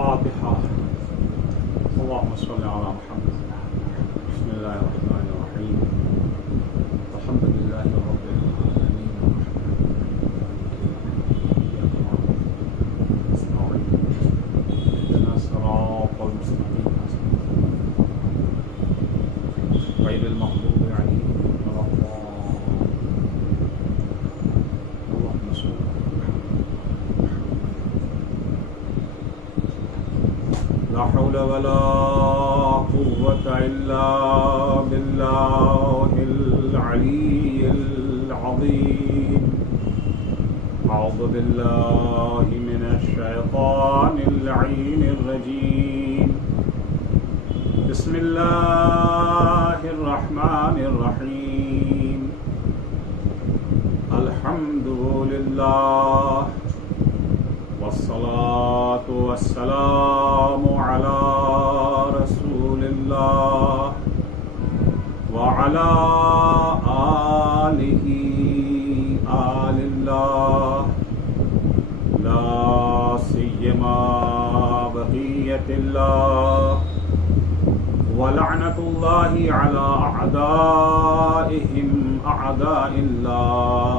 الفاتحة. اللهم صل على محمد. بسم الله الرحمن الرحيم. الحمد لله رب العالمين إياك نعبد ونستعين اهدنا الصراط المستقيم غير المغضوب عليهم ولا الضالين. اللهم صل على لا حول ولا قوة إلا بالله العلي العظيم. أعوذ بالله من الشيطان اللعين الرجيم. بسم الله الرحمن الرحيم. الحمد لله والصلاة والسلام على رسول الله وعلى آله آل الله لا سيما بقية الله ولعنة الله على أعدائهم أعداء الله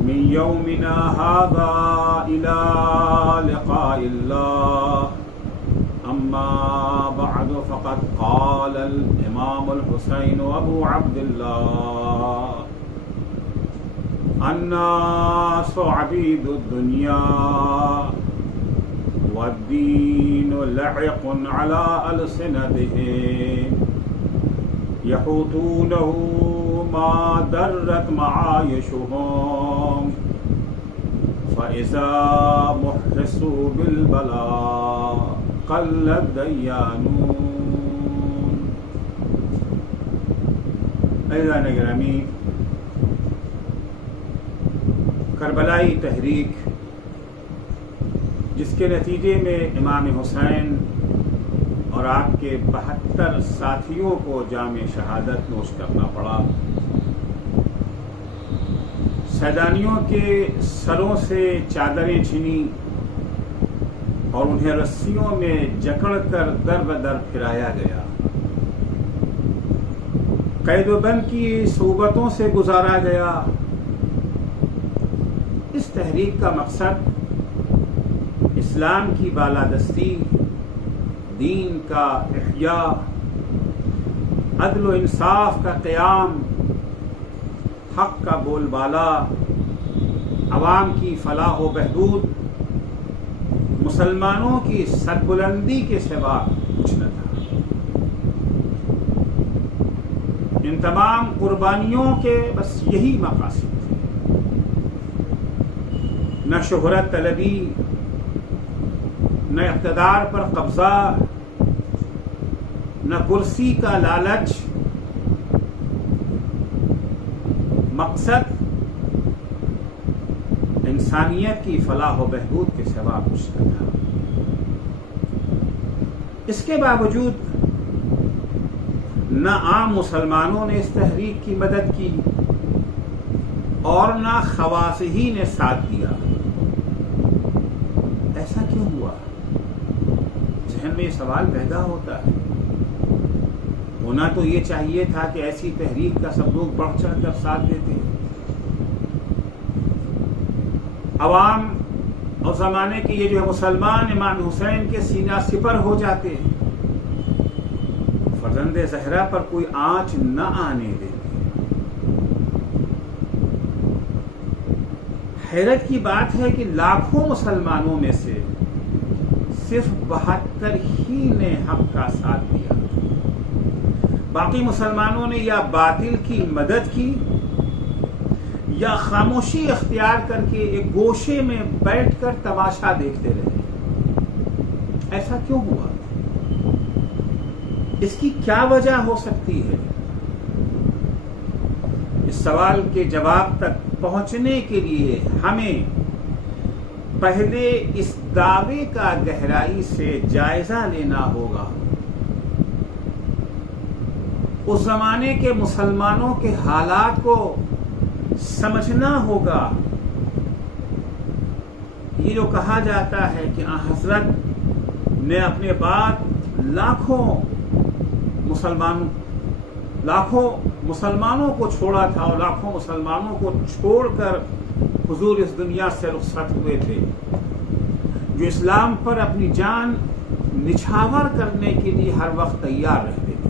من يومنا هذا إلى لقاء الله. أما بعد فقد قال الإمام الحسين أبو عبد الله: الناس عبيد الدنيا والدين لعق على ألسنتهم يحوطونه ما درت معايشهم فإذا محسوا بالبلاء قل الديانون. عزیزان گرامی، کربلائی تحریک جس کے نتیجے میں امام حسین اور آپ کے 72 ساتھیوں کو جام شہادت نوش کرنا پڑا، سیدانیوں کے سروں سے چادریں چھینی اور انہیں رسیوں میں جکڑ کر در بدر پھرایا گیا، قید و بند کی صعوبتوں سے گزارا گیا۔ اس تحریک کا مقصد اسلام کی بالادستی، دین کا احیاء، عدل و انصاف کا قیام، حق کا بول بالا، عوام کی فلاح و بہبود، مسلمانوں کی سربلندی کے سوا کچھ نہ تھا۔ ان تمام قربانیوں کے بس یہی مقاصد تھے، نہ شہرت طلبی، نہ اقتدار پر قبضہ، نہ کرسی کا لالچ، مقصد انسانیت کی فلاح و بہبود کے سوا کچھ نہ تھا۔ اس کے باوجود نہ عام مسلمانوں نے اس تحریک کی مدد کی اور نہ خواص ہی نے ساتھ دیا۔ ایسا کیوں ہوا؟ ذہن میں یہ سوال پیدا ہوتا ہے۔ ہونا تو یہ چاہیے تھا کہ ایسی تحریک کا سب لوگ بڑھ چڑھ کر ساتھ دیتے، عوام اور زمانے کے یہ جو ہے مسلمان امام حسین کے سینہ سپر ہو جاتے، فرزند زہرا پر کوئی آنچ نہ آنے دیتے۔ حیرت کی بات ہے کہ لاکھوں مسلمانوں میں سے صرف 72 ہی نے حق کا ساتھ دیا، باقی مسلمانوں نے یا باطل کی مدد کی یا خاموشی اختیار کر کے ایک گوشے میں بیٹھ کر تماشا دیکھتے رہے۔ ایسا کیوں ہوا؟ اس کی کیا وجہ ہو سکتی ہے؟ اس سوال کے جواب تک پہنچنے کے لیے ہمیں پہلے اس دعوے کا گہرائی سے جائزہ لینا ہوگا، اس زمانے کے مسلمانوں کے حالات کو سمجھنا ہوگا۔ یہ جو کہا جاتا ہے کہ حضرت نے اپنے بعد لاکھوں مسلمانوں کو چھوڑا تھا اور لاکھوں مسلمانوں کو چھوڑ کر حضور اس دنیا سے رخصت ہوئے تھے، جو اسلام پر اپنی جان نچھاور کرنے کے لیے ہر وقت تیار رہتے تھے۔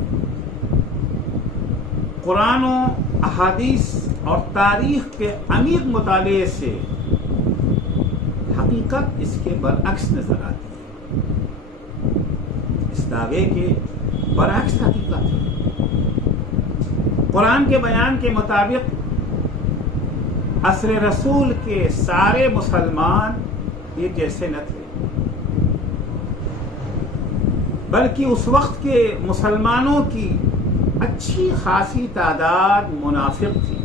قرآن و احادیث اور تاریخ کے عمیق مطالعے سے حقیقت اس کے برعکس نظر آتی ہے، اس دعوے کے برعکس حقیقت ہے۔ قرآن کے بیان کے مطابق عصر رسول کے سارے مسلمان ایک جیسے نہ تھے، بلکہ اس وقت کے مسلمانوں کی اچھی خاصی تعداد منافق تھی۔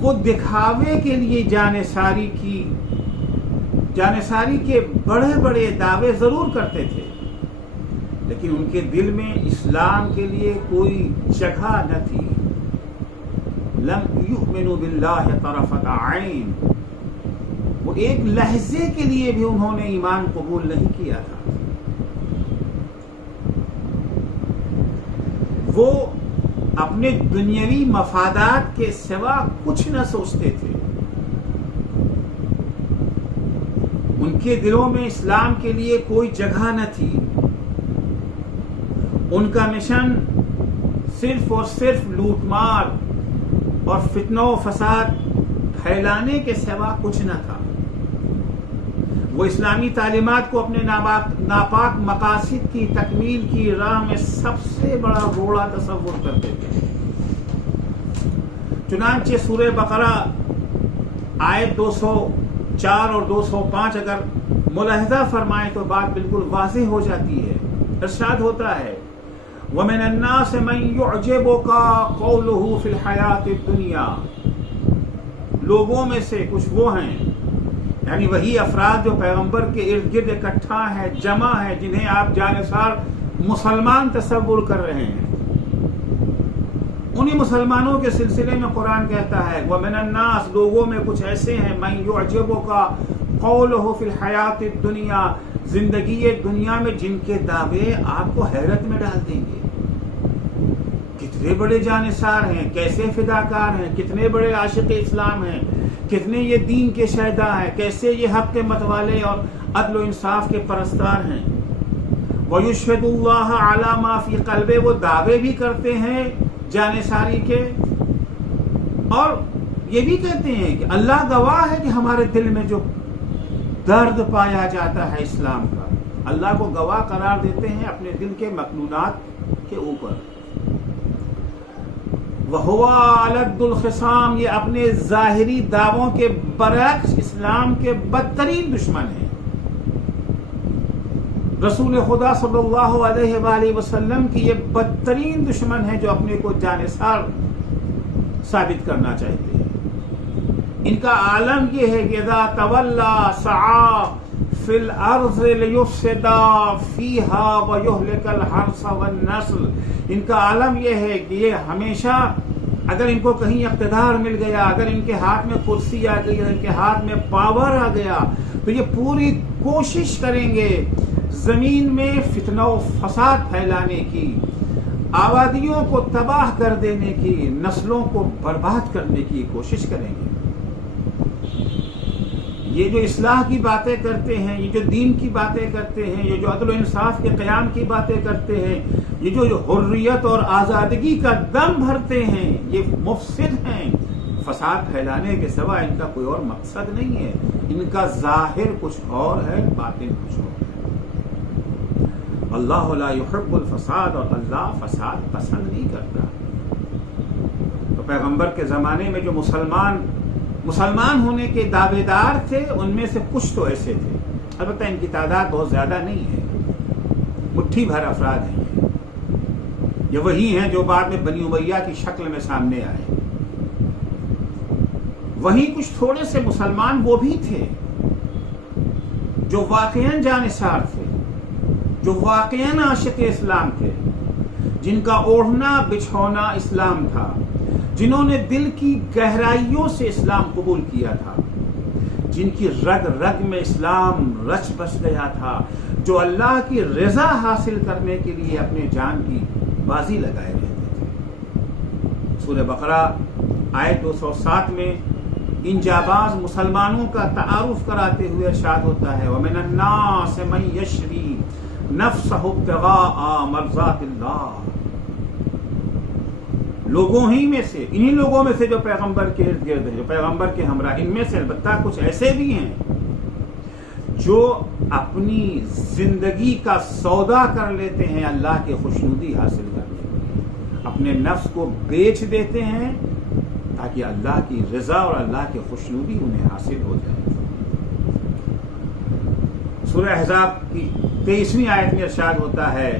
وہ دکھاوے کے لیے جانثاری کے بڑے بڑے دعوے ضرور کرتے تھے، لیکن ان کے دل میں اسلام کے لیے کوئی جگہ نہ تھی۔ لم یؤمنوا باللہ طرفۃ عین، وہ ایک لحظے کے لیے بھی انہوں نے ایمان قبول نہیں کیا تھا۔ وہ اپنے دنیاوی مفادات کے سوا کچھ نہ سوچتے تھے۔ ان کے دلوں میں اسلام کے لیے کوئی جگہ نہ تھی۔ ان کا مشن صرف اور صرف لوٹ مار اور فتنہ و فساد پھیلانے کے سوا کچھ نہ تھا۔ وہ اسلامی تعلیمات کو اپنے ناپاک مقاصد کی تکمیل کی راہ میں سب سے بڑا روڑا تصور کرتے تھے۔ چنانچہ سورہ بقرہ آیت 204 اور 205 اگر ملاحظہ فرمائیں تو بات بالکل واضح ہو جاتی ہے۔ ارشاد ہوتا ہے وَمِنَ النَّاسِ مَن يُعْجِبُكَ قَوْلُهُ فِي الْحَيَاةِ الدُّنْيَا، لوگوں میں سے کچھ وہ ہیں، یعنی وہی افراد جو پیغمبر کے ارد گرد اکٹھا ہے، جمع ہے، جنہیں آپ جانثار مسلمان تصور کر رہے ہیں، انہی مسلمانوں کے سلسلے میں قرآن کہتا ہے وَمِنَ النَّاسِ، لوگوں میں کچھ ایسے ہیں مَن يُعْجِبُكَ قَوْلُهُ فِي الْحَيَاةِ الدُّنْيَا، زندگی دنیا میں جن کے دعوے آپ کو حیرت میں ڈال دیں گے۔ کتنے بڑے جانثار ہیں، کیسے فداکار ہیں، کتنے بڑے عاشق اسلام ہیں، کتنے یہ دین کے شہدا ہیں، کیسے یہ حق کے متوالے اور عدل و انصاف کے پرستار ہیں۔ وَيُشْهِدُ اللَّهَ عَلَى مَا فِي قَلْبِهِ، وہ دعوے بھی کرتے ہیں جانثاری کے، اور یہ بھی کہتے ہیں کہ اللہ گواہ ہے کہ ہمارے دل میں جو درد پایا جاتا ہے اسلام کا، اللہ کو گواہ قرار دیتے ہیں اپنے دل کے مکنونات کے اوپر۔ وَهُوَ أَلَدُّ الْخِصَامِ، یہ اپنے ظاہری دعووں کے برعکس اسلام کے بدترین دشمن ہیں۔ رسول خدا صلی اللہ علیہ وآلہ وسلم کی یہ بدترین دشمن ہے جو اپنے کو جانثار ثابت کرنا چاہتے ہیں۔ ان کا عالم یہ ہے کہ اذا تولا سعى فی الارض لیفسد فیہا ویہلک الحرث والنسل، ان کا عالم یہ ہے کہ یہ ہمیشہ اگر ان کو کہیں اقتدار مل گیا، اگر ان کے ہاتھ میں کرسی آ گئی، ان کے ہاتھ میں پاور آ گیا، تو یہ پوری کوشش کریں گے زمین میں فتنہ و فساد پھیلانے کی، آبادیوں کو تباہ کر دینے کی، نسلوں کو برباد کرنے کی کوشش کریں گے۔ یہ جو اصلاح کی باتیں کرتے ہیں، یہ جو دین کی باتیں کرتے ہیں، یہ جو عدل و انصاف کے قیام کی باتیں کرتے ہیں، یہ جو حریت اور آزادگی کا دم بھرتے ہیں، یہ مفسد ہیں۔ فساد پھیلانے کے سوا ان کا کوئی اور مقصد نہیں ہے۔ ان کا ظاہر کچھ اور ہے، باطن کچھ اور ہے۔ اللہ لا يحب الفساد، اور اللہ فساد پسند نہیں کرتا۔ تو پیغمبر کے زمانے میں جو مسلمان ہونے کے دعوے دار تھے، ان میں سے کچھ تو ایسے تھے، البتہ ان کی تعداد بہت زیادہ نہیں ہے، مٹھی بھر افراد ہیں، یہ وہی ہیں جو بعد میں بنی امیہ کی شکل میں سامنے آئے۔ وہیں کچھ تھوڑے سے مسلمان وہ بھی تھے جو واقعاً جانثار تھے، جو واقعاً عاشق اسلام تھے، جن کا اوڑھنا بچھونا اسلام تھا، جنہوں نے دل کی گہرائیوں سے اسلام قبول کیا تھا، جن کی رگ رگ میں اسلام رچ بس گیا تھا، جو اللہ کی رضا حاصل کرنے کے لیے اپنے جان کی بازی لگائے رہتے تھے۔ سورہ بقرہ آیت 207 میں ان جاباز مسلمانوں کا تعارف کراتے ہوئے ارشاد ہوتا ہے وَمِنَ النَّاسِ مَن يَشْرِي نَفْسَهُ ابْتِغَاءَ مَرْضَاتِ اللَّهِ، لوگوں ہی میں سے، انہی لوگوں میں سے جو پیغمبر کے ارد گرد ہیں، جو پیغمبر کے ہمراہ، ان میں سے البتہ کچھ ایسے بھی ہیں جو اپنی زندگی کا سودا کر لیتے ہیں اللہ کی خوشنودی حاصل کرنے کے لیے، اپنے نفس کو بیچ دیتے ہیں تاکہ اللہ کی رضا اور اللہ کی خوشنودی انہیں حاصل ہو جائے۔ سورہ احزاب کی 23ویں آیت میں ارشاد ہوتا ہے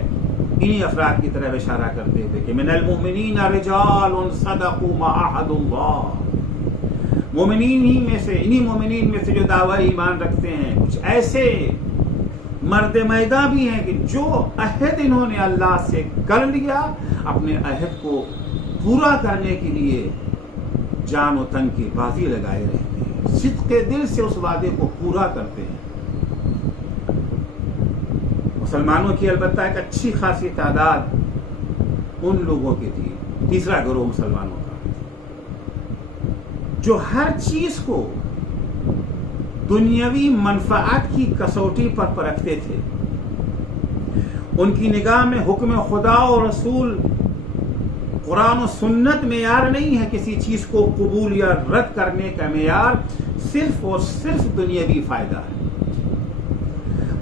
انہی افراد کی طرف اشارہ کرتے ہوئے کہ من المؤمنین رجال صدقوا ما عاهدوا اللہ، مومنین ہی میں سے، انہی مومنین میں سے جو دعوی ایمان رکھتے ہیں، کچھ ایسے مرد میدان بھی ہیں کہ جو عہد انہوں نے اللہ سے کر لیا، اپنے عہد کو پورا کرنے کے لیے جان و تن کی بازی لگائے رہتے ہیں، صدق دل سے اس وعدے کو پورا کرتے ہیں۔ مسلمانوں کی البتہ ایک اچھی خاصی تعداد ان لوگوں کی تھی، تیسرا گروہ مسلمانوں کا، جو ہر چیز کو دنیاوی منفعت کی کسوٹی پر پرکھتے تھے۔ ان کی نگاہ میں حکم خدا اور رسول، قرآن و سنت معیار نہیں ہے کسی چیز کو قبول یا رد کرنے کا معیار صرف اور صرف دنیاوی فائدہ ہے۔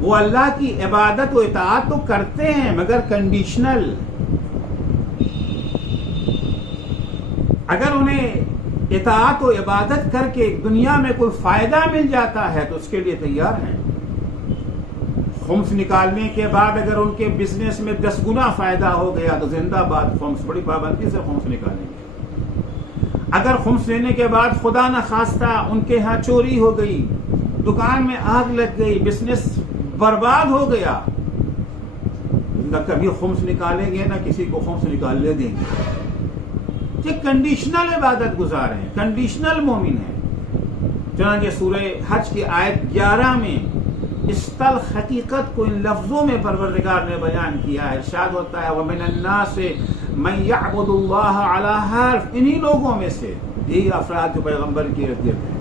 وہ اللہ کی عبادت و اطاعت تو کرتے ہیں مگر کنڈیشنل، اگر انہیں اطاعت و عبادت کر کے دنیا میں کوئی فائدہ مل جاتا ہے تو اس کے لیے تیار ہیں۔ خمس نکالنے کے بعد اگر ان کے بزنس میں 10 گنا فائدہ ہو گیا تو زندہ باد خمس، بڑی پابندی سے خمس نکالیں گے۔ اگر خمس لینے کے بعد خدا نہ خواستہ ان کے ہاں چوری ہو گئی، دکان میں آگ لگ گئی، بزنس برباد ہو گیا، نہ کبھی خمس نکالیں گے نہ کسی کو خمس نکالنے دیں گے۔ یہ کنڈیشنل عبادت گزار ہیں، کنڈیشنل مومن ہیں۔ چنانچہ سورہ حج کی آیت 11 میں اس تلخ حقیقت کو ان لفظوں میں پروردگار نے بیان کیا ہے، ارشاد ہوتا ہے وَمِنَ النَّاسِ مَن يَعْبُدُ اللَّهَ عَلَى حَرْفٍ، انہی لوگوں میں سے یہی افراد جو پیغمبر کے ارد گرد ہیں،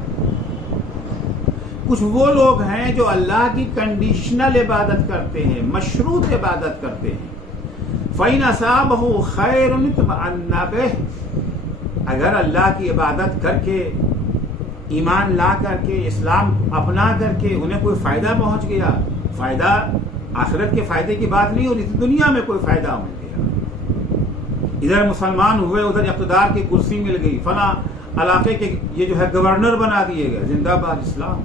کچھ وہ لوگ ہیں جو اللہ کی کنڈیشنل عبادت کرتے ہیں، مشروط عبادت کرتے ہیں۔ فَإِنْ أَصَابَهُ خَيْرٌ اطْمَأَنَّ بِهِ، اگر اللہ کی عبادت کر کے، ایمان لا کر کے، اسلام اپنا کر کے انہیں کوئی فائدہ پہنچ گیا، فائدہ آخرت کے فائدے کی بات نہیں ہو رہی تھی، دنیا میں کوئی فائدہ مل گیا، ادھر مسلمان ہوئے، ادھر اقتدار کی کرسی مل گئی، فلاں علاقے کے یہ جو ہے گورنر بنا دیے گئے، زندہ باد اسلام۔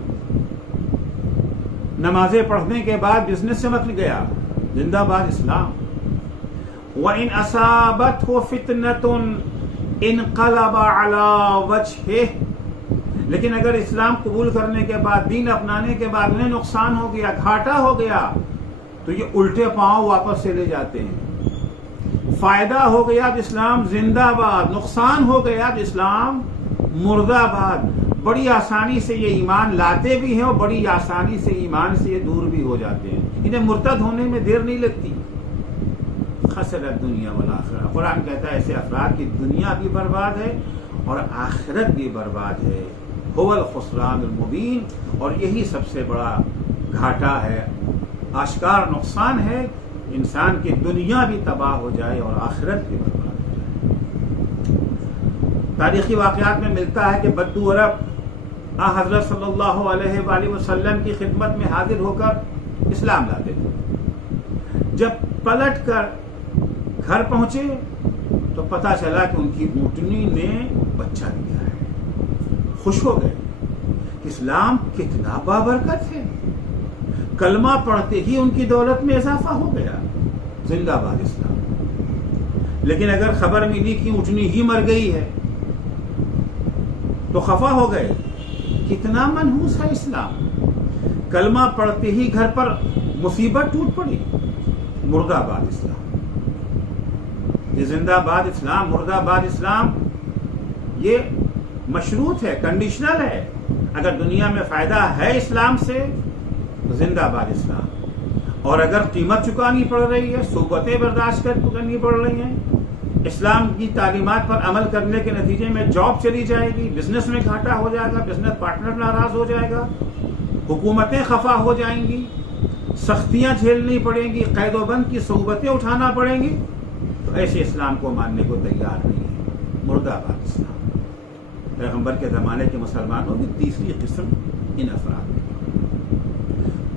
نمازیں پڑھنے کے بعد بزنس چمک گیا، زندہ باد اسلام۔ وَإِنْ أَصَابَتْهُ فِتْنَةٌ انقلب عَلَى وَجْهِهِ، لیکن اگر اسلام قبول کرنے کے بعد، دین اپنانے کے بعد انہیں نقصان ہو گیا، گھاٹا ہو گیا، تو یہ الٹے پاؤں واپس چلے جاتے ہیں۔ فائدہ ہو گیا تو اسلام زندہ باد، نقصان ہو گیا تو اسلام مردہ باد۔ بڑی آسانی سے یہ ایمان لاتے بھی ہیں اور بڑی آسانی سے ایمان سے یہ دور بھی ہو جاتے ہیں، انہیں مرتد ہونے میں دیر نہیں لگتی۔ خسرت دنیا والآخرہ، قرآن کہتا ہے ایسے افراد کی دنیا بھی برباد ہے اور آخرت بھی برباد ہے۔ هو الخسران المبین، اور یہی سب سے بڑا گھاٹا ہے، آشکار نقصان ہے، انسان کی دنیا بھی تباہ ہو جائے اور آخرت بھی برباد ہو جائے۔ تاریخی واقعات میں ملتا ہے کہ بدو عرب حضرت صلی اللہ علیہ وآلہ وسلم کی خدمت میں حاضر ہو کر اسلام لاتے تھے۔ جب پلٹ کر گھر پہنچے تو پتہ چلا کہ ان کی اونٹنی نے بچہ دیا ہے، خوش ہو گئے۔ اسلام کتنا بابرکت ہے، کلمہ پڑھتے ہی ان کی دولت میں اضافہ ہو گیا، زندہ باد اسلام۔ لیکن اگر خبر ملی کہ اونٹنی ہی مر گئی ہے تو خفا ہو گئے، کتنا منحوس ہے اسلام، کلمہ پڑھتے ہی گھر پر مصیبت ٹوٹ پڑی، مردہ باد اسلام۔ یہ زندہ باد اسلام، مردہ باد اسلام، یہ مشروط ہے، کنڈیشنل ہے۔ اگر دنیا میں فائدہ ہے اسلام سے تو زندہ باد اسلام، اور اگر قیمت چکانی پڑ رہی ہے، صعوبتیں برداشت کرنی پڑ رہی ہیں، اسلام کی تعلیمات پر عمل کرنے کے نتیجے میں جاب چلی جائے گی، بزنس میں گھاٹا ہو جائے گا، بزنس پارٹنر ناراض ہو جائے گا، حکومتیں خفا ہو جائیں گی، سختیاں جھیلنی پڑیں گی، قید و بند کی صعوبتیں اٹھانا پڑیں گی، تو ایسے اسلام کو ماننے کو تیار نہیں ہے۔ مردہ آباد اسلام۔ پیغمبر کے زمانے کے مسلمانوں کی تیسری قسم ان افراد میں۔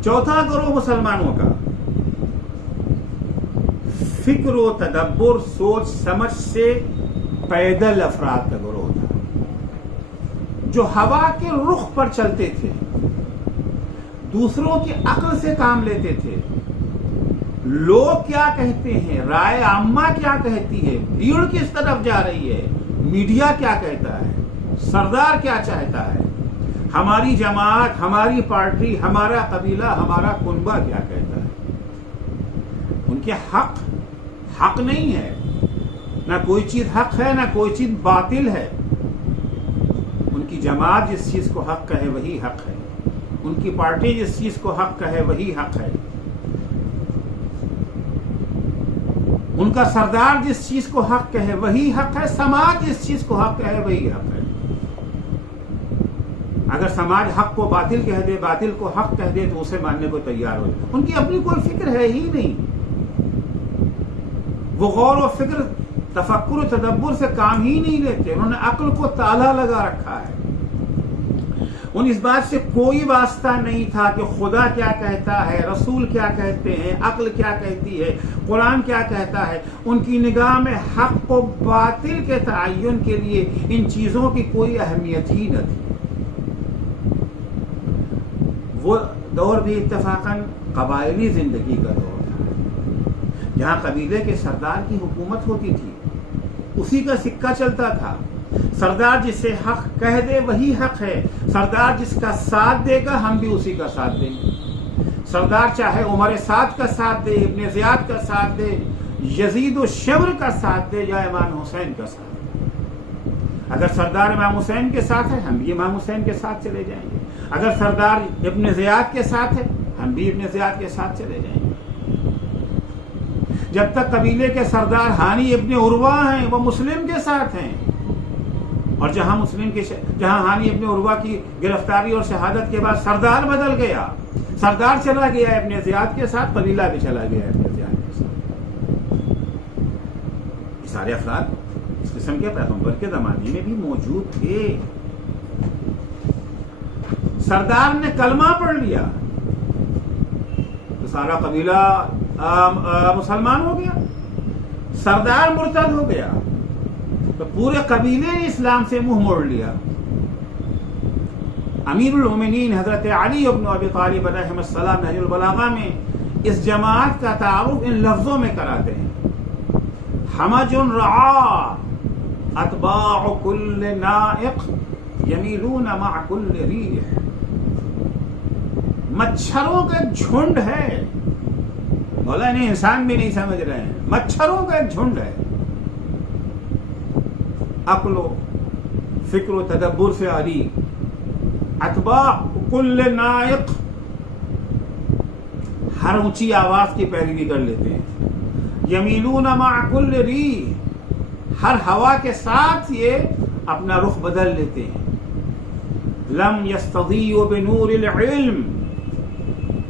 چوتھا گروہ مسلمانوں کا فکر و تدبر، سوچ سمجھ سے پیدل افراد کا گروہ تھا، جو ہوا کے رخ پر چلتے تھے، دوسروں کی عقل سے کام لیتے تھے، لوگ کیا کہتے ہیں، رائے عامہ کیا کہتی ہے، بھیڑ کس طرف جا رہی ہے، میڈیا کیا کہتا ہے، سردار کیا چاہتا ہے، ہماری جماعت، ہماری پارٹی، ہمارا قبیلہ، ہمارا کنبہ کیا کہتا ہے۔ ان کے حق نہیں ہے، نہ کوئی چیز حق ہے، نہ کوئی چیز باطل ہے۔ ان کی جماعت جس چیز کو حق کہے وہی حق ہے، ان کی پارٹی جس چیز کو حق کہے وہی حق ہے، ان کا سردار جس چیز کو حق کہے وہی حق ہے، سماج جس چیز کو حق کہے وہی حق ہے۔ اگر سماج حق کو باطل کہہ دے، باطل کو حق کہہ دے تو اسے ماننے کو تیار ہو جائے۔ ان کی اپنی کوئی فکر ہے ہی نہیں، وہ غور و فکر، تفکر و تدبر سے کام ہی نہیں لیتے، انہوں نے عقل کو تالا لگا رکھا ہے۔ ان اس بات سے کوئی واسطہ نہیں تھا کہ خدا کیا کہتا ہے، رسول کیا کہتے ہیں، عقل کیا کہتی ہے، قرآن کیا کہتا ہے۔ ان کی نگاہ میں حق و باطل کے تعین کے لیے ان چیزوں کی کوئی اہمیت ہی نہ تھی۔ وہ دور بھی اتفاقاً قبائلی زندگی کا دور تھا، جہاں قبیلے کے سردار کی حکومت ہوتی تھی، اسی کا سکہ چلتا تھا۔ سردار جسے حق کہہ دے وہی حق ہے، سردار جس کا ساتھ دے گا ہم بھی اسی کا ساتھ دیں گے۔ سردار چاہے عمر سعد کا ساتھ دے، ابن زیاد کا ساتھ دے، یزید و شمر کا ساتھ دے، یا امام حسین کا ساتھ دے۔ اگر سردار امام حسین کے ساتھ ہے ہم بھی امام حسین کے ساتھ چلے جائیں گے، اگر سردار ابن زیاد کے ساتھ ہے ہم بھی ابن زیاد کے ساتھ چلے جائیں گے۔ جب تک قبیلے کے سردار ہانی ابن عروہ ہیں وہ مسلم کے ساتھ ہیں، اور جہاں ہانی ابن عروہ کی گرفتاری اور شہادت کے بعد سردار بدل گیا، سردار چلا گیا ابن زیاد کے ساتھ، قبیلہ بھی چلا گیا ابن زیاد کے ساتھ۔ یہ سارے افراد اس قسم کے پیغمبر کے زمانے میں بھی موجود تھے۔ سردار نے کلمہ پڑھ لیا تو سارا قبیلہ مسلمان ہو گیا، سردار مرتد ہو گیا تو پورے قبیلے نے اسلام سے منہ موڑ لیا۔ امیر المومنین حضرت علی بن ابی طالب علیہ السلام نہج البلاغہ میں اس جماعت کا تعارف ان لفظوں میں کراتے ہیں: حمج رعا اتباع کل نائق یمیلون مع کل ریح۔ مچھروں کا جھنڈ ہے، مولا انہیں انسان بھی نہیں سمجھ رہے ہیں، مچھروں کا ایک جھنڈ ہے، عقل و فکر و تدبر سے عاری، اتباع کل نائق، ہر اونچی آواز کی پیروی کر لیتے ہیں، یمیلون مع کل ریح، ہر ہوا کے ساتھ یہ اپنا رخ بدل لیتے ہیں۔ لم یستضیئوا بنور العلم،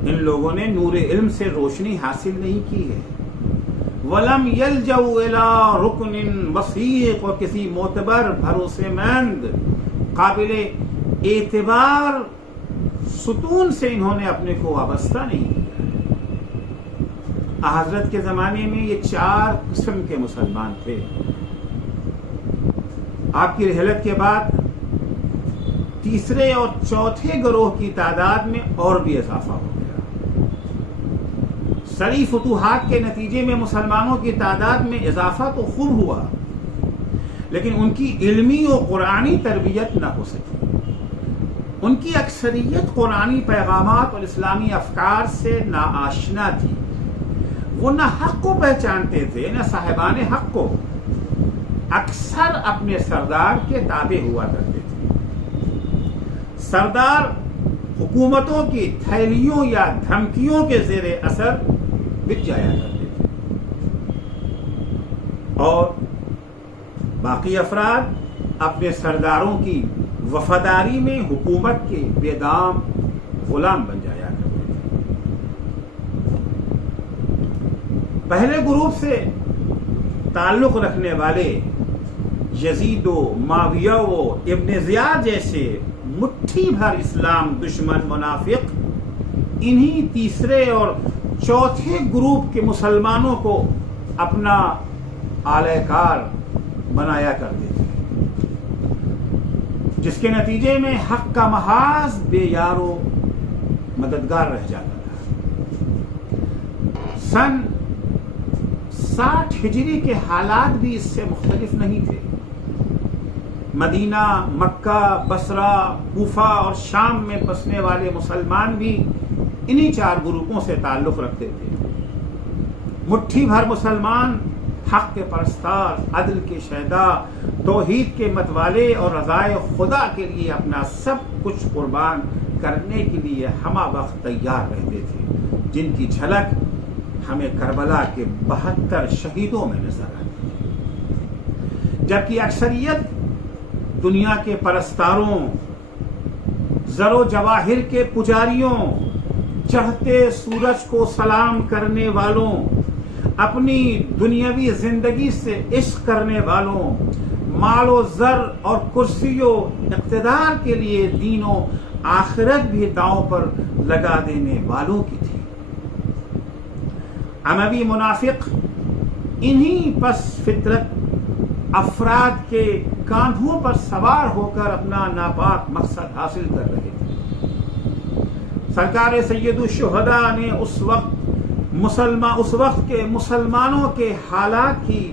ان لوگوں نے نور علم سے روشنی حاصل نہیں کی ہے۔ وَلَمْ يَلْجَوْا إِلَىٰ رُكْنٍ وَثِيقٍ، اور کسی معتبر، بھروسے مند، قابل اعتبار ستون سے انہوں نے اپنے کو وابستہ نہیں کیا۔ حضرت کے زمانے میں یہ 4 قسم کے مسلمان تھے۔ آپ کی رحلت کے بعد تیسرے اور چوتھے گروہ کی تعداد میں اور بھی اضافہ ہو گیا۔ سری فتوحات کے نتیجے میں مسلمانوں کی تعداد میں اضافہ تو خوب ہوا، لیکن ان کی علمی و قرآنی تربیت نہ ہو سکی۔ ان کی اکثریت قرآنی پیغامات اور اسلامی افکار سے ناآشنا تھی۔ وہ نہ حق کو پہچانتے تھے نہ صاحبان حق کو، اکثر اپنے سردار کے تابع ہوا کرتے تھے۔ سردار حکومتوں کی تھیلیوں یا دھمکیوں کے زیر اثر بک جایا کرتے تھے، اور باقی افراد اپنے سرداروں کی وفاداری میں حکومت کے بے دام غلام بن جایا کرتے تھے۔ پہلے گروپ سے تعلق رکھنے والے یزید و معاویہ و ابن زیاد جیسے مٹھی بھر اسلام دشمن منافق انہی تیسرے اور چوتھے گروپ کے مسلمانوں کو اپنا اعلی کار بنایا کرتے تھے، جس کے نتیجے میں حق کا محاذ بے یار و مددگار رہ جاتا تھا۔ سن 60 ہجری کے حالات بھی اس سے مختلف نہیں تھے۔ مدینہ، مکہ، بصرہ، کوفہ اور شام میں بسنے والے مسلمان بھی انہی 4 گروپوں سے تعلق رکھتے تھے۔ مٹھی بھر مسلمان حق کے پرستار، عدل کے شہدا، توحید کے متوالے اور رضائے خدا کے لیے اپنا سب کچھ قربان کرنے کے لیے ہمہ وقت تیار رہتے تھے، جن کی جھلک ہمیں کربلا کے 72 شہیدوں میں نظر آتی ہے۔ جبکہ اکثریت دنیا کے پرستاروں، زر و جواہر کے پجاریوں، چڑھتے سورج کو سلام کرنے والوں، اپنی دنیاوی زندگی سے عشق کرنے والوں، مال و زر اور کرسی و اقتدار کے لیے دین و آخرت بھی داؤں پر لگا دینے والوں کی تھی۔ اموی منافق انہی پس فطرت افراد کے کاندھوں پر سوار ہو کر اپنا ناپاک مقصد حاصل کر رہے تھے۔ سرکار سید الشہداء نے اس وقت کے مسلمانوں کے حالات کی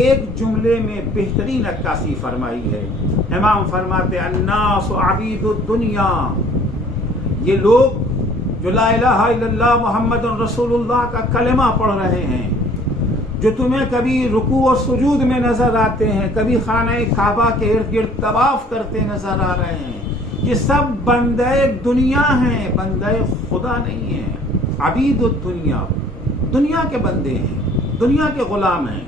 ایک جملے میں بہترین عکاسی فرمائی ہے۔ امام فرماتے الناس عبید الدنیا، یہ لوگ جو لا الہ الا اللہ محمد رسول اللہ کا کلمہ پڑھ رہے ہیں، جو تمہیں کبھی رکوع و سجود میں نظر آتے ہیں، کبھی خانہ کعبہ کے ارد گرد طواف کرتے نظر آ رہے ہیں، یہ سب بندے دنیا ہیں، بندے خدا نہیں ہیں۔ عبید الدنیا، دنیا کے بندے ہیں، دنیا کے غلام ہیں۔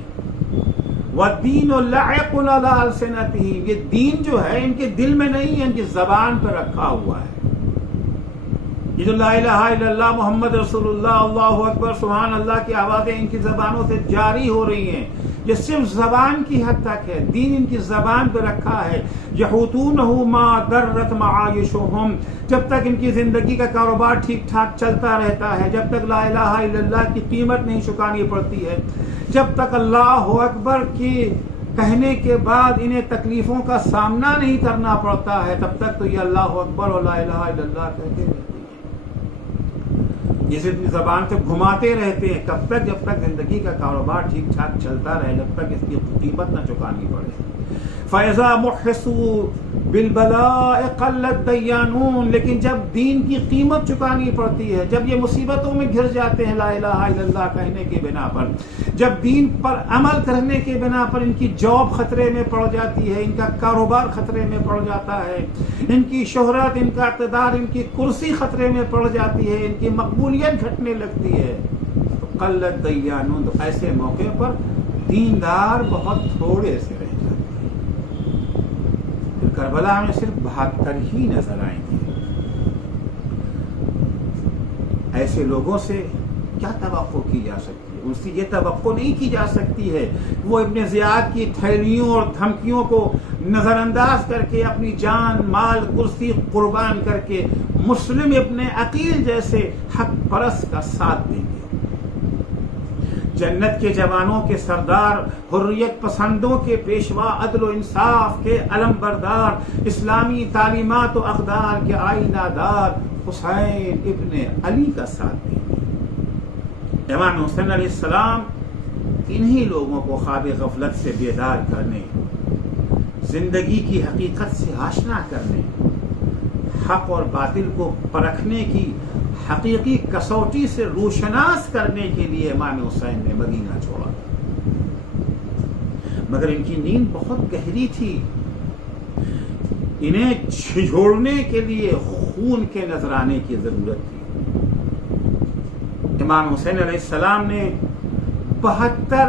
والدین لعق علی السنتہم، یہ دین جو ہے ان کے دل میں نہیں ہے، ان کی زبان پہ رکھا ہوا ہے۔ یہ جو لا الہ الا اللہ محمد رسول اللہ، اللہ اکبر سبحان اللہ کی آوازیں ان کی زبانوں سے جاری ہو رہی ہیں، یہ صرف زبان کی حد تک ہے، دین ان کی زبان پہ رکھا ہے۔ یحوتونہ ما درت معایشہم، جب تک ان کی زندگی کا کاروبار ٹھیک ٹھاک چلتا رہتا ہے، جب تک لا الہ الا اللہ کی قیمت نہیں چکانی پڑتی ہے، جب تک اللہ اکبر کی کہنے کے بعد انہیں تکلیفوں کا سامنا نہیں کرنا پڑتا ہے، تب تک تو یہ اللہ اکبر اور لا الہ الا اللہ کہتے رہتے ہیں۔ اسے اپنی زبان سے گھماتے رہتے ہیں، کب تک؟ جب تک زندگی کا کاروبار ٹھیک ٹھاک چلتا رہے، جب تک اس کی قیمت نہ چکانی پڑے۔ فَإِذَا مُحِّسُوا بِالْبَلَاءِ قَلَّتْ دَيَّانُونَ، لیکن جب دین کی قیمت چکانی پڑتی ہے، جب یہ مصیبتوں میں گھر جاتے ہیں لا الہ الا اللہ کہنے کے بنا پر، جب دین پر عمل کرنے کے بنا پر ان کی جاب خطرے میں پڑ جاتی ہے، ان کا کاروبار خطرے میں پڑ جاتا ہے، ان کی شہرت، ان کا اقتدار، ان کی کرسی خطرے میں پڑ جاتی ہے، ان کی مقبولیت گھٹنے لگتی ہے، تو قلت دیانون، تو ایسے موقع پر دیندار بہت تھوڑے سے رہ جاتے ہیں۔ پھر کربلا میں صرف 72 ہی نظر آئیں گے۔ ایسے لوگوں سے کیا توقع کی جا سکتی ہے؟ ان سے یہ توقع نہیں کی جا سکتی ہے وہ ابن زیاد کی تھیلیوں اور دھمکیوں کو نظر انداز کر کے اپنی جان، مال، کرسی قربان کر کے مسلم ابن عقیل جیسے حق پرست کا ساتھ دیں گے۔ جنت کے جوانوں کے سردار، حریت پسندوں کے پیشوا، عدل و انصاف کے علم بردار، اسلامی تعلیمات و اقدار کے آئینہ دار حسین ابن علی کا ساتھ دیں گے۔ امام حسین علیہ السلام انہی لوگوں کو خواب غفلت سے بیدار کرنے، زندگی کی حقیقت سے آشنا کرنے، حق اور باطل کو پرکھنے کی حقیقی کسوٹی سے روشناس کرنے کے لیے امام حسین نے مدینہ چھوڑا، مگر ان کی نیند بہت گہری تھی۔ انہیں جھنجھوڑنے کے لیے خون کے نذرانے کی ضرورت تھی۔ امام حسین علیہ السلام نے 72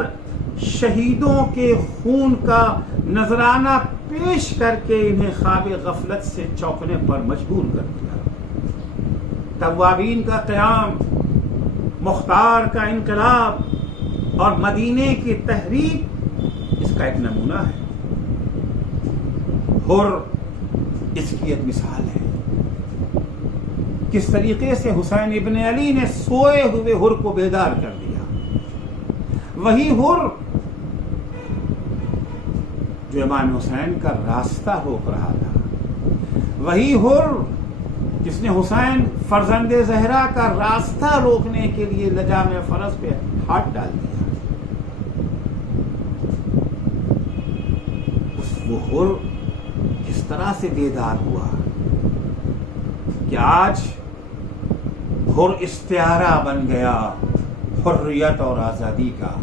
شہیدوں کے خون کا نذرانہ پیش کر کے انہیں خواب غفلت سے چونکنے پر مجبور کر دیا۔ توابین کا قیام، مختار کا انقلاب اور مدینے کی تحریک اس کا ایک نمونہ ہے۔ حر اس کی ایک مثال ہے، کس طریقے سے حسین ابن علی نے سوئے ہوئے حر کو بیدار کر دیا۔ وہی حر جو امام حسین کا راستہ روک رہا تھا، وہی حر جس نے حسین فرزند زہرا کا راستہ روکنے کے لیے لجام فرس پہ ہاتھ ڈال دیا، وہ حر کس طرح سے بیدار ہوا کہ آج حر استعارہ بن گیا حریت اور آزادی کا،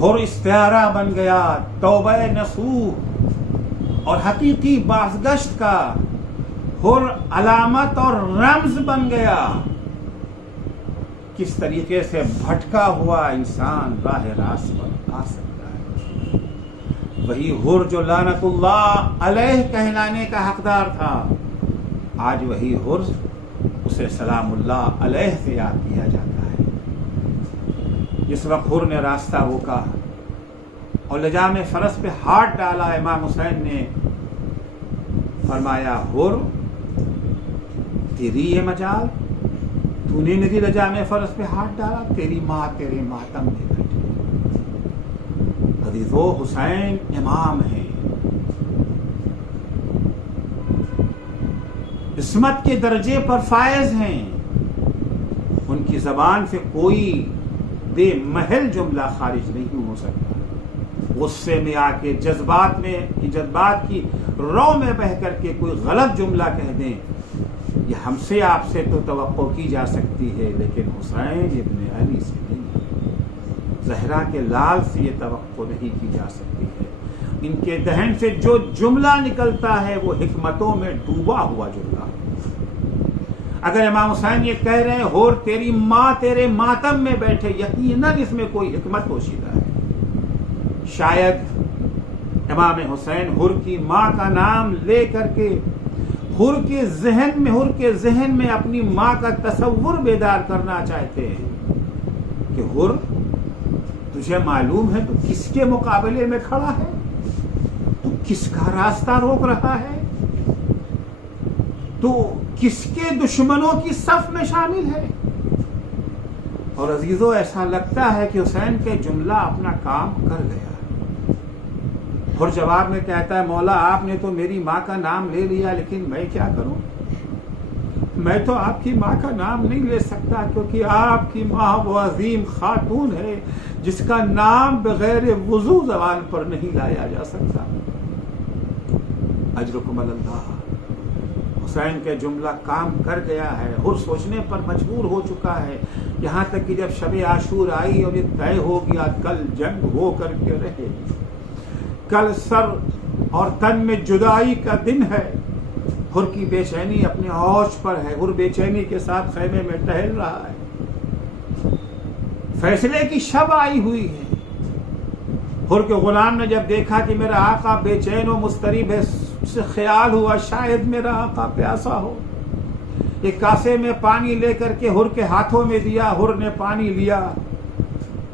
حر استعارہ بن گیا توبہ نصوح اور حقیقی بازگشت کا، حر علامت اور رمز بن گیا۔ کس طریقے سے بھٹکا ہوا انسان راہ راست پر آ سکتا ہے۔ وہی حر جو لعنت اللہ علیہ کہلانے کا حقدار تھا، آج وہی حر اسے سلام اللہ علیہ سے یاد کیا جاتا ہے۔ جس وقت حر نے راستہ روکا اور لجام فرس پہ ہاتھ ڈالا، امام حسین نے فرمایا، حر تیری یہ مجال، تو نے میری لجام فرس پہ ہاتھ ڈالا، تیری ماں تیرے ماتم میں بیٹھی۔ عزیزو، حسین امام ہیں، عصمت کے درجے پر فائز ہیں، ان کی زبان سے کوئی بے محل جملہ خارج نہیں ہو سکتا۔ غصے میں آ کے جذبات کی رو میں بہہ کر کے کوئی غلط جملہ کہہ دیں، یہ ہم سے آپ سے تو توقع کی جا سکتی ہے، لیکن حسین ابن علی سے نہیں، زہرا کے لال سے یہ توقع نہیں کی جا سکتی ہے۔ ان کے دہن سے جو جملہ نکلتا ہے وہ حکمتوں میں ڈوبا ہوا جملہ۔ اگر امام حسین یہ کہہ رہے ہیں حر تیری ماں تیرے ماتم میں بیٹھے، یقیناً اس میں کوئی حکمت پوشیدہ ہے۔ شاید امام حسین حر کی ماں کا نام لے کر کے حر کے ذہن میں اپنی ماں کا تصور بیدار کرنا چاہتے ہیں کہ حر تجھے معلوم ہے تو کس کے مقابلے میں کھڑا ہے، تو کس کا راستہ روک رہا ہے، تو کس کے دشمنوں کی صف میں شامل ہے۔ اور عزیزو، ایسا لگتا ہے کہ حسین کے جملہ اپنا کام کر گیا۔ اور جواب میں کہتا ہے، مولا آپ نے تو میری ماں کا نام لے لیا، لیکن میں کیا کروں، میں تو آپ کی ماں کا نام نہیں لے سکتا، کیونکہ آپ کی ماں وہ عظیم خاتون ہے جس کا نام بغیر وضو زبان پر نہیں لایا جا سکتا۔ اجرکم اللہ۔ حسین کے جملہ کام کر گیا ہے، حر سوچنے پر مجبور ہو چکا ہے، یہاں تک کہ جب شب عاشور آئی اور یہ طے ہو گیا کل جنگ ہو کر کے رہے، کل سر اور تن میں جدائی کا دن ہے، حر کی بے چینی اپنے اوج پر ہے، حر بے چینی کے ساتھ خیمے میں ٹہل رہا ہے، فیصلے کی شب آئی ہوئی ہے۔ حر کے غلام نے جب دیکھا کہ میرا آقا بے چین و مضطرب ہے، اسے خیال ہوا شاید میرا آقا پیاسا ہو، ایک کاسے میں پانی لے کر کے حر کے ہاتھوں میں دیا، حر نے پانی لیا،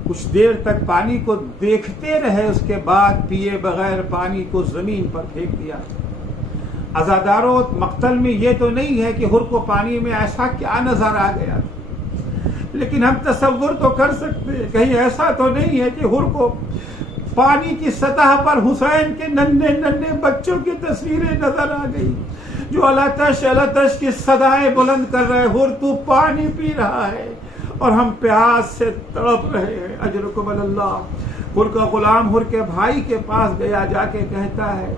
کچھ دیر تک پانی کو دیکھتے رہے، اس کے بعد پیے بغیر پانی کو زمین پر پھینک دیا۔ عزاداروں، مقتل میں یہ تو نہیں ہے کہ حر کو پانی میں ایسا کیا نظر آ گیا، لیکن ہم تصور تو کر سکتے ہیں، کہیں ایسا تو نہیں ہے کہ حر کو پانی کی سطح پر حسین کے ننھے بچوں کی تصویریں نظر آ گئی جو الاتش کی صدائیں بلند کر رہے، حر تو پانی پی رہا ہے اور ہم پیاس سے تڑپ رہے ہیں۔ اجرکم اللہ۔ حر کا غلام حر کے بھائی کے پاس گیا، جا کے کہتا ہے،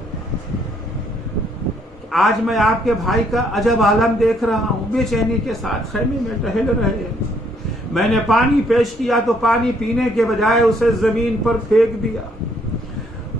آج میں آپ کے بھائی کا عجب عالم دیکھ رہا ہوں، بے چینی کے ساتھ خیمے میں ٹہل رہے ہیں، میں نے پانی پیش کیا تو پانی پینے کے بجائے اسے زمین پر پھینک دیا۔